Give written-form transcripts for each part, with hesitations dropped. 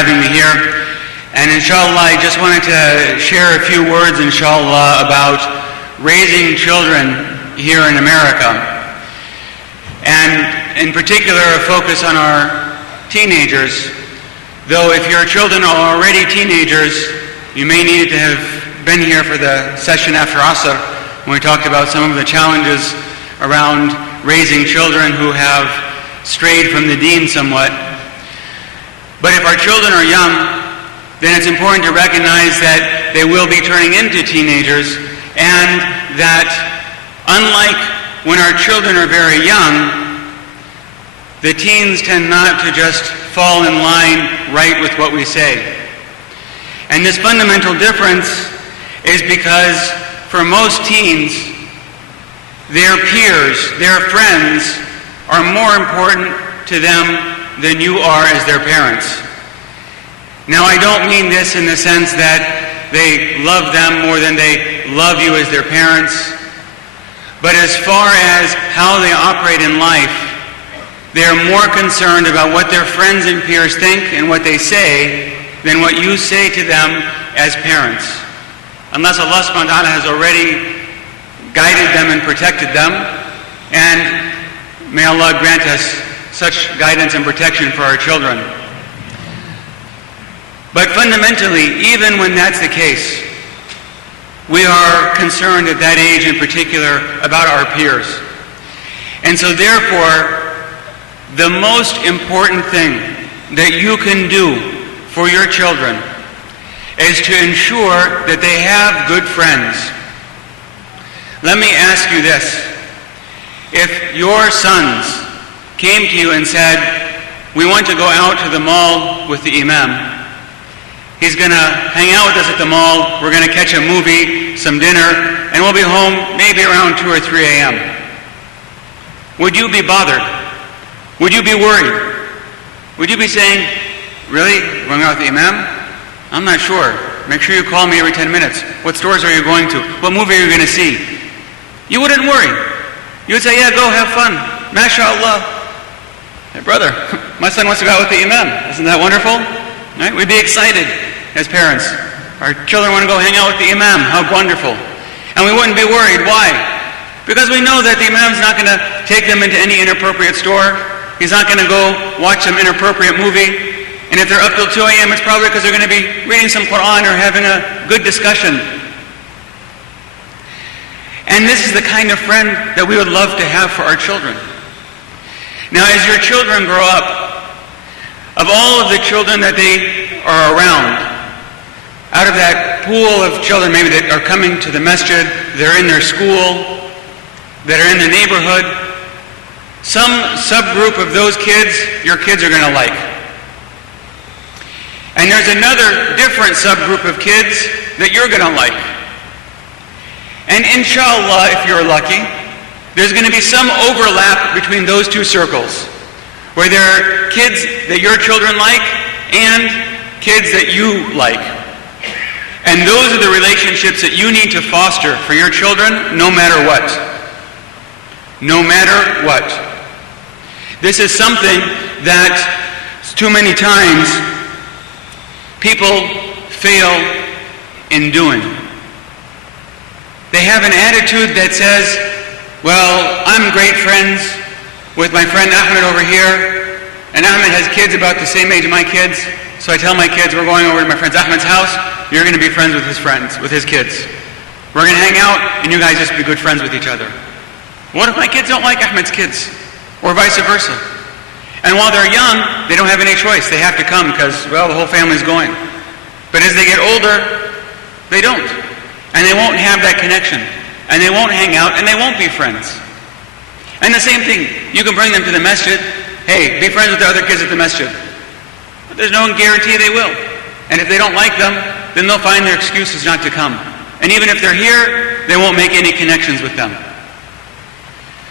having me here. And inshallah, I just wanted to share a few words, inshallah, about raising children here in America. And in particular, a focus on our teenagers. Though if your children are already teenagers, you may need to have been here for the session after Asr, when we talked about some of the challenges around raising children who have strayed from the deen somewhat. But if our children are young, then it's important to recognize that they will be turning into teenagers, and that unlike when our children are very young, the teens tend not to just fall in line right with what we say. And this fundamental difference is because for most teens, their peers, their friends, are more important to them than you are as their parents. Now, I don't mean this in the sense that they love them more than they love you as their parents, but as far as how they operate in life, they are more concerned about what their friends and peers think and what they say than what you say to them as parents. Unless Allah subhanahu wa ta'ala has already guided them and protected them, and may Allah grant us such guidance and protection for our children. But fundamentally, even when that's the case, we are concerned at that age in particular about our peers. And so therefore, the most important thing that you can do for your children is to ensure that they have good friends. Let me ask you this. If your sons came to you and said, "We want to go out to the mall with the imam. He's going to hang out with us at the mall, we're going to catch a movie, some dinner, and we'll be home maybe around 2 or 3 a.m. Would you be bothered? Would you be worried? Would you be saying, "Really? Going out with the imam? I'm not sure. Make sure you call me every 10 minutes. What stores are you going to? What movie are you going to see?" You wouldn't worry. You would say, "Yeah, go have fun. MashaAllah. Hey, brother, my son wants to go out with the imam. Isn't that wonderful?" Right? We'd be excited as parents. Our children want to go hang out with the imam. How wonderful. And we wouldn't be worried. Why? Because we know that the imam's not going to take them into any inappropriate store. He's not going to go watch some inappropriate movie. And if they're up till 2 a.m., it's probably because they're going to be reading some Quran or having a good discussion. And this is the kind of friend that we would love to have for our children. Now, as your children grow up, of all of the children that they are around, out of that pool of children maybe that are coming to the masjid, they're in their school, that are in the neighborhood, some subgroup of those kids, your kids are going to like. And there's another different subgroup of kids that you're going to like. And inshallah, if you're lucky, there's going to be some overlap between those two circles, where there are kids that your children like and kids that you like. And those are the relationships that you need to foster for your children, no matter what. No matter what. This is something that too many times people fail in doing. They have an attitude that says, "Well, I'm great friends with my friend Ahmed over here, and Ahmed has kids about the same age as my kids, so I tell my kids, we're going over to my friend Ahmed's house, you're going to be friends with his friends, with his kids. We're going to hang out, and you guys just be good friends with each other." What if my kids don't like Ahmed's kids? Or vice versa? And while they're young, they don't have any choice. They have to come because, well, the whole family's going. But as they get older, they don't. And they won't have that connection. And they won't hang out, and they won't be friends. And the same thing, you can bring them to the masjid. Hey, be friends with the other kids at the masjid. But there's no guarantee they will. And if they don't like them, then they'll find their excuses not to come. And even if they're here, they won't make any connections with them.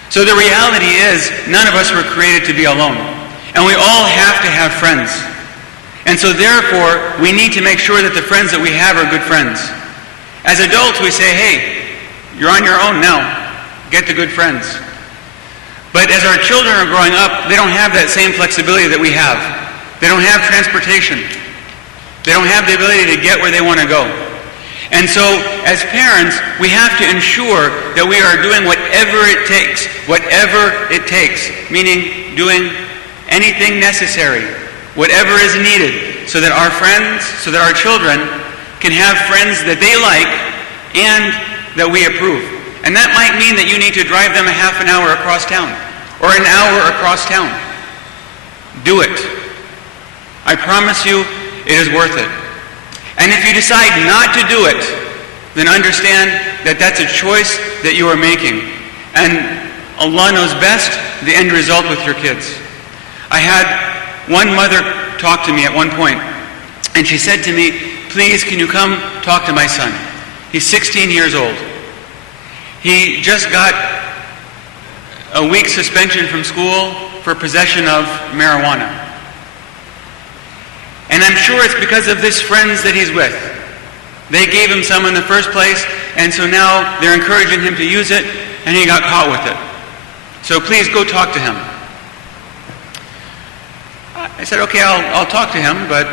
So the reality is, none of us were created to be alone. And we all have to have friends. And so therefore, we need to make sure that the friends that we have are good friends. As adults, we say, hey, you're on your own now. Get the good friends. But as our children are growing up, they don't have that same flexibility that we have. They don't have transportation. They don't have the ability to get where they want to go. And so, as parents, we have to ensure that we are doing whatever it takes, meaning doing anything necessary, whatever is needed, so that our friends, so that our children can have friends that they like and that we approve. And that might mean that you need to drive them a half an hour across town, or an hour across town. Do it. I promise you, it is worth it. And if you decide not to do it, then understand that that's a choice that you are making. And Allah knows best the end result with your kids. I had one mother talk to me at one point, and she said to me, "Please, can you come talk to my son? He's 16 years old. He just got a week's suspension from school for possession of marijuana. And I'm sure it's because of this friends that he's with. They gave him some in the first place, and so now they're encouraging him to use it, and he got caught with it. So please go talk to him." I said, "Okay, I'll talk to him, but,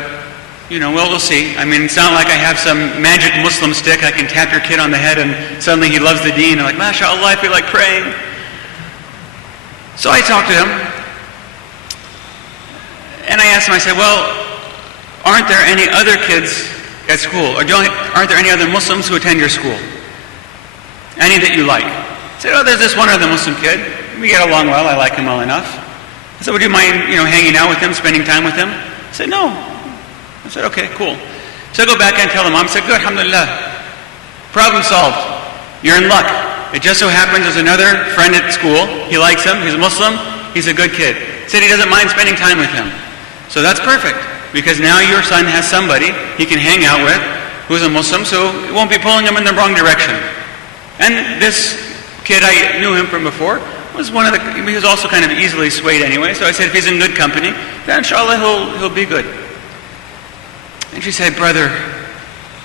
we'll see. I mean, it's not like I have some magic Muslim stick. I can tap your kid on the head and suddenly he loves the deen, and like, mashallah, I feel like praying." So I talked to him, and I asked him, I said, "Well, aren't there any other kids at school? Or aren't there any other Muslims who attend your school? Any that you like?" He said, "Oh, there's this one other Muslim kid. We get along well. I like him well enough." I said, "Would you mind, hanging out with him, spending time with him?" He said, "No." I said, "Okay, cool." So I go back and tell the mom, I said, "Good, alhamdulillah. Problem solved. You're in luck. It just so happens there's another friend at school. He likes him. He's a Muslim. He's a good kid." He said he doesn't mind spending time with him. So that's perfect, because now your son has somebody he can hang out with who's a Muslim, so it won't be pulling him in the wrong direction. And this kid, I knew him from before, he was also kind of easily swayed anyway, so I said, if he's in good company, then inshallah he'll be good. And she said, "Brother,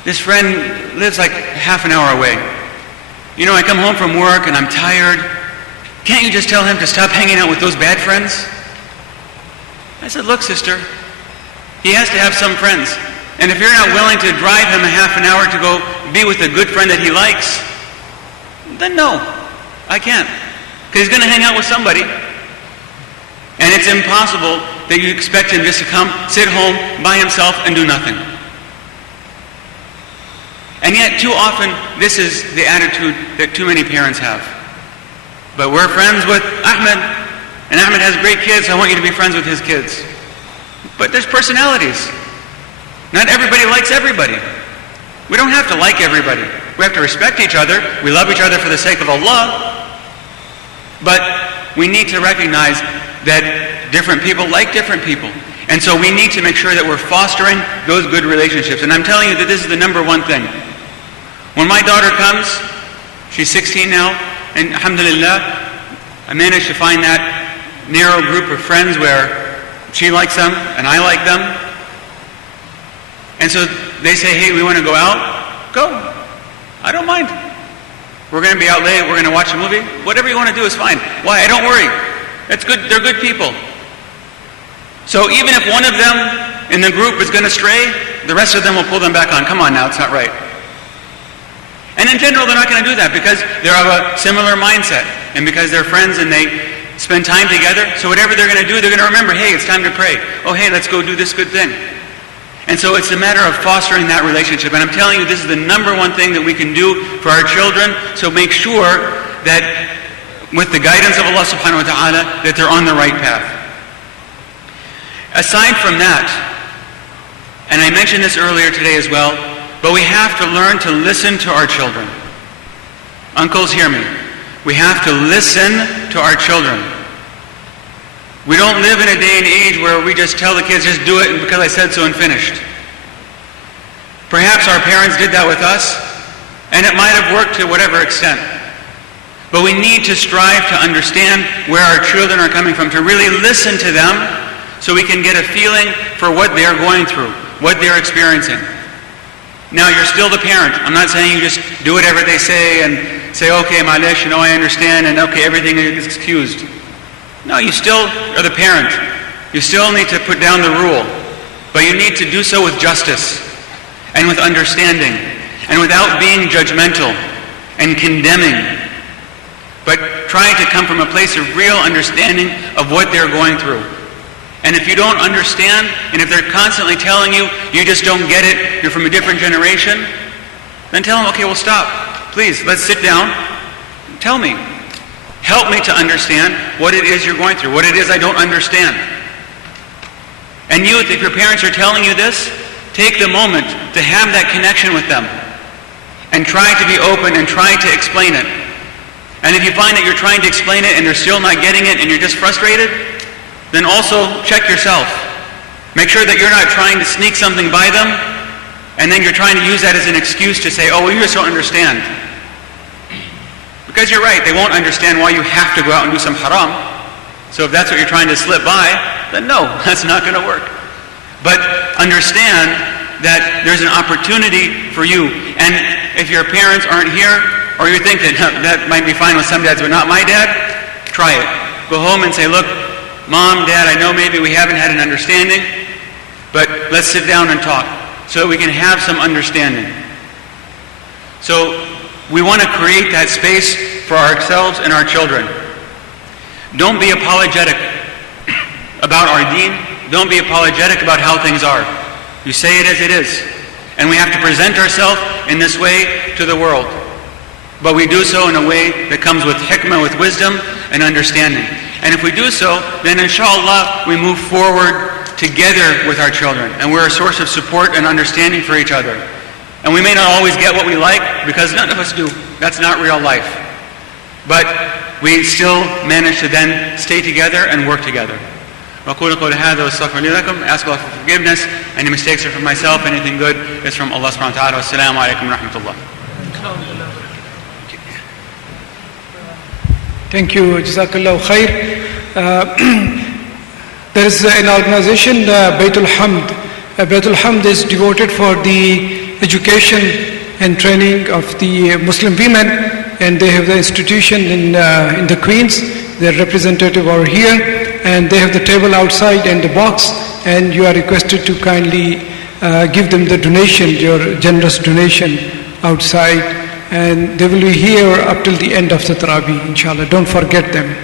this friend lives like half an hour away. I come home from work and I'm tired. Can't you just tell him to stop hanging out with those bad friends?" I said, "Look, sister, he has to have some friends. And if you're not willing to drive him a half an hour to go be with a good friend that he likes, then no, I can't. Because he's going to hang out with somebody. And it's impossible that you expect him just to come, sit home by himself and do nothing." And yet, too often, this is the attitude that too many parents have. "But we're friends with Ahmed, and Ahmed has great kids, so I want you to be friends with his kids." But there's personalities. Not everybody likes everybody. We don't have to like everybody. We have to respect each other. We love each other for the sake of Allah. But we need to recognize that different people like different people. And so we need to make sure that we're fostering those good relationships. And I'm telling you that this is the number one thing. When my daughter comes, she's 16 now, and alhamdulillah, I managed to find that narrow group of friends where she likes them and I like them. And so they say, "Hey, we want to go out." Go. I don't mind. We're going to be out late, we're going to watch a movie. Whatever you want to do is fine. Why? Don't worry. That's good. They're good people. So even if one of them in the group is going to stray, the rest of them will pull them back on. Come on now, it's not right. And in general, they're not going to do that because they're of a similar mindset. And because they're friends and they spend time together, so whatever they're going to do, they're going to remember, hey, it's time to pray. Oh, hey, let's go do this good thing. And so it's a matter of fostering that relationship. And I'm telling you, this is the number one thing that we can do for our children. So make sure that with the guidance of Allah subhanahu wa ta'ala, that they're on the right path. Aside from that, and I mentioned this earlier today as well, but we have to learn to listen to our children. Uncles, hear me. We have to listen to our children. We don't live in a day and age where we just tell the kids, just do it because I said so and finished. Perhaps our parents did that with us, and it might have worked to whatever extent. But we need to strive to understand where our children are coming from, to really listen to them so we can get a feeling for what they're going through, what they're experiencing. Now, you're still the parent. I'm not saying you just do whatever they say and say, okay, ma'alesh, I understand, and okay, everything is excused. No, you still are the parent. You still need to put down the rule. But you need to do so with justice and with understanding and without being judgmental and condemning, but trying to come from a place of real understanding of what they're going through. And if you don't understand, and if they're constantly telling you, you just don't get it, you're from a different generation, then tell them, okay, well stop. Please, let's sit down. Tell me. Help me to understand what it is you're going through, what it is I don't understand. And youth, if your parents are telling you this, take the moment to have that connection with them and try to be open and try to explain it. And if you find that you're trying to explain it and they're still not getting it and you're just frustrated, then also check yourself. Make sure that you're not trying to sneak something by them and then you're trying to use that as an excuse to say, oh, well, you just don't understand. Because you're right, they won't understand why you have to go out and do some haram. So if that's what you're trying to slip by, then no, that's not going to work. But understand that there's an opportunity for you. And if your parents aren't here, or you think that that might be fine with some dads, but not my dad, try it. Go home and say, look, Mom, Dad, I know maybe we haven't had an understanding, but let's sit down and talk so that we can have some understanding. So we want to create that space for ourselves and our children. Don't be apologetic about our deen. Don't be apologetic about how things are. You say it as it is. And we have to present ourselves in this way to the world. But we do so in a way that comes with hikmah, with wisdom and understanding. And if we do so, then inshallah we move forward together with our children. And we're a source of support and understanding for each other. And we may not always get what we like, because none of us do. That's not real life. But we still manage to then stay together and work together. وَقُولُ قَوْلِ هَذَا وَاسْتَغْفِرُ لِي وَلَكُمْ. Ask Allah for forgiveness. Any mistakes are from myself. Anything good is from Allah subhanahu wa ta'ala. Wassalamu alaikum wa rahmatullah. Thank you. Jazakallahu khair. There is an organization, Baytul Hamd. Baytul Hamd is devoted for the education and training of the Muslim women, and they have the institution in the Queens. Their representative over here, and they have the table outside and the box, and you are requested to kindly give them the donation, your generous donation outside, and they will be here up till the end of the Taraweeh, inshallah. Don't forget them.